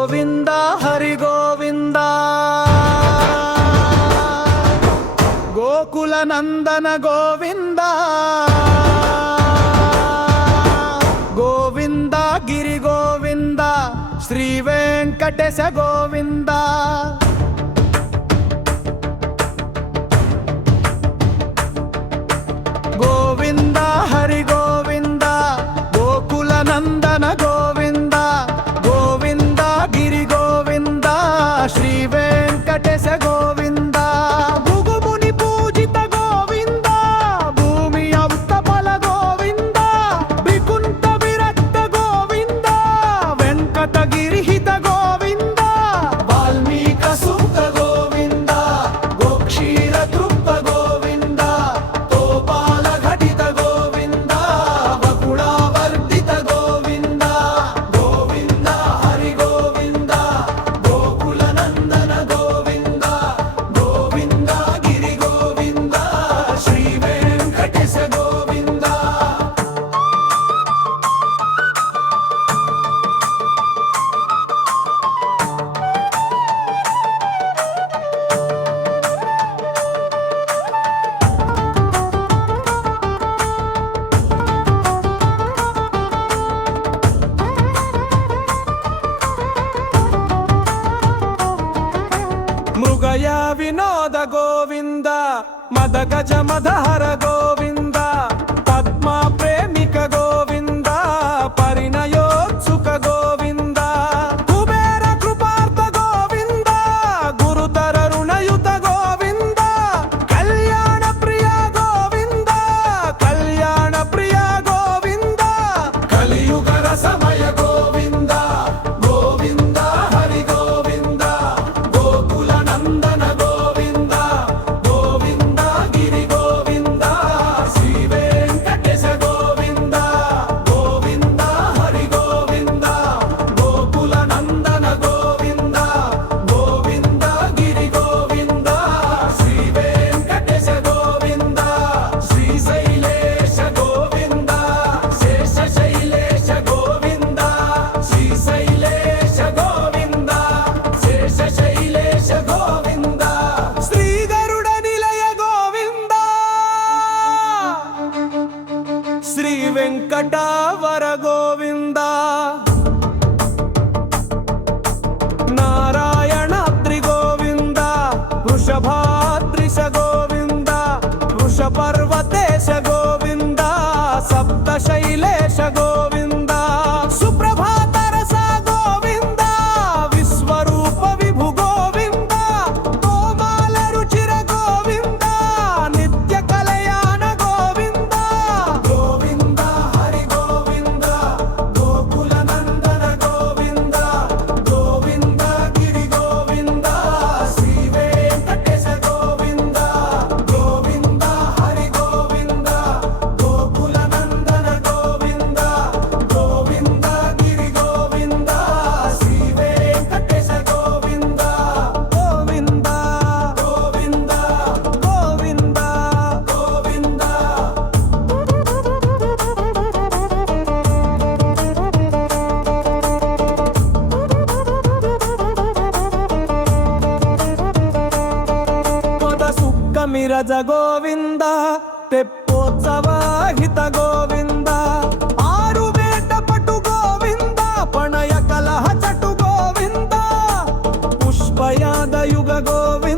గోవింద హరి గోవింద గోకుల నందన గోవింద గోవింద గిరి గోవింద శ్రీ వెంకటేశ గోవింద గోవింద హరి గోవింద గోకుల నందన గోవింద గోవింద గిరి గోవింద శ్రీ వెంకటేశ గోవింద భృగుముని పూజిత గోవింద భూమి అవతపల గోవింద వికుంఠ విరక్త గోవింద వెంకటగిరిహిత గోవింద వాల్మీక సూక్త గోవింద గోక్షీర తృప్త గోవింద తోపాల ఘటిత గోవింద వకుళావర్ధిత గోవింద గోవింద హరి గోవింద గోకుల నందన గోవింద గోవింద గిరి గోవింద శ్రీ వెంకటేశ గోవింద మృగయ వినోద గోవింద మద గజ మదహర గోవింద పద్మ ప్రేమిక గోవింద పరిణయోత్సుక గోవింద కుబేర కృపార్థ గోవింద గురుతర రుణయుత గోవింద కళ్యాణ ప్రియ గోవింద కళ్యాణ ప్రియ గోవింద కలియుగ రసమయ గోవింద గోవింద హరి గోవింద గోకుల నందన గోవింద గోవింద గిరి గోవింద శ్రీ వెంకటేశ గోవింద గోవింద హరి గోవింద గోకుల నందన గోవింద గోవింద గిరి గోవింద శ్రీ వెంకటేశ గోవింద శ్రీశైలేశ గోవింద శేష శైలేశ గోవింద శ్రీశైలేశ గోవింద శేష శైలేశ గోవింద శ్రీ గరుడ నిలయ గోవింద శ్రీ వెంకటావర గోవింద నారాయణాద్రి గోవింద వృషభాద్రిశ గోవింద వృషపర్వతేశ గోవింద సప్త శైలేశ గోవింద సుప్రభాత రస గోవింద విశ్వరూప విభు గోవింద తోమాల రుచిర గోవింద నిత్య కళ్యాణ గోవింద గోవింద హరి గోవింద గోకుల నందన గోవింద గోవింద గిరి గోవింద శ్రీ వెంకటేశ గోవింద గోవింద హరి గోవింద గోకుల నందన గోవింద గోవింద గిరి గోవింద శ్రీ వెంకటేశ గోవింద గోవింద గోవింద గోవింద గోవింద పద సుక్కమిరజ గోవింద తెప్పోత్సవాహిత గోవింద ఆరు వేట పటు గోవింద పణయ కలహ చటు గోవింద పుష్పయాద యుగ గోవింద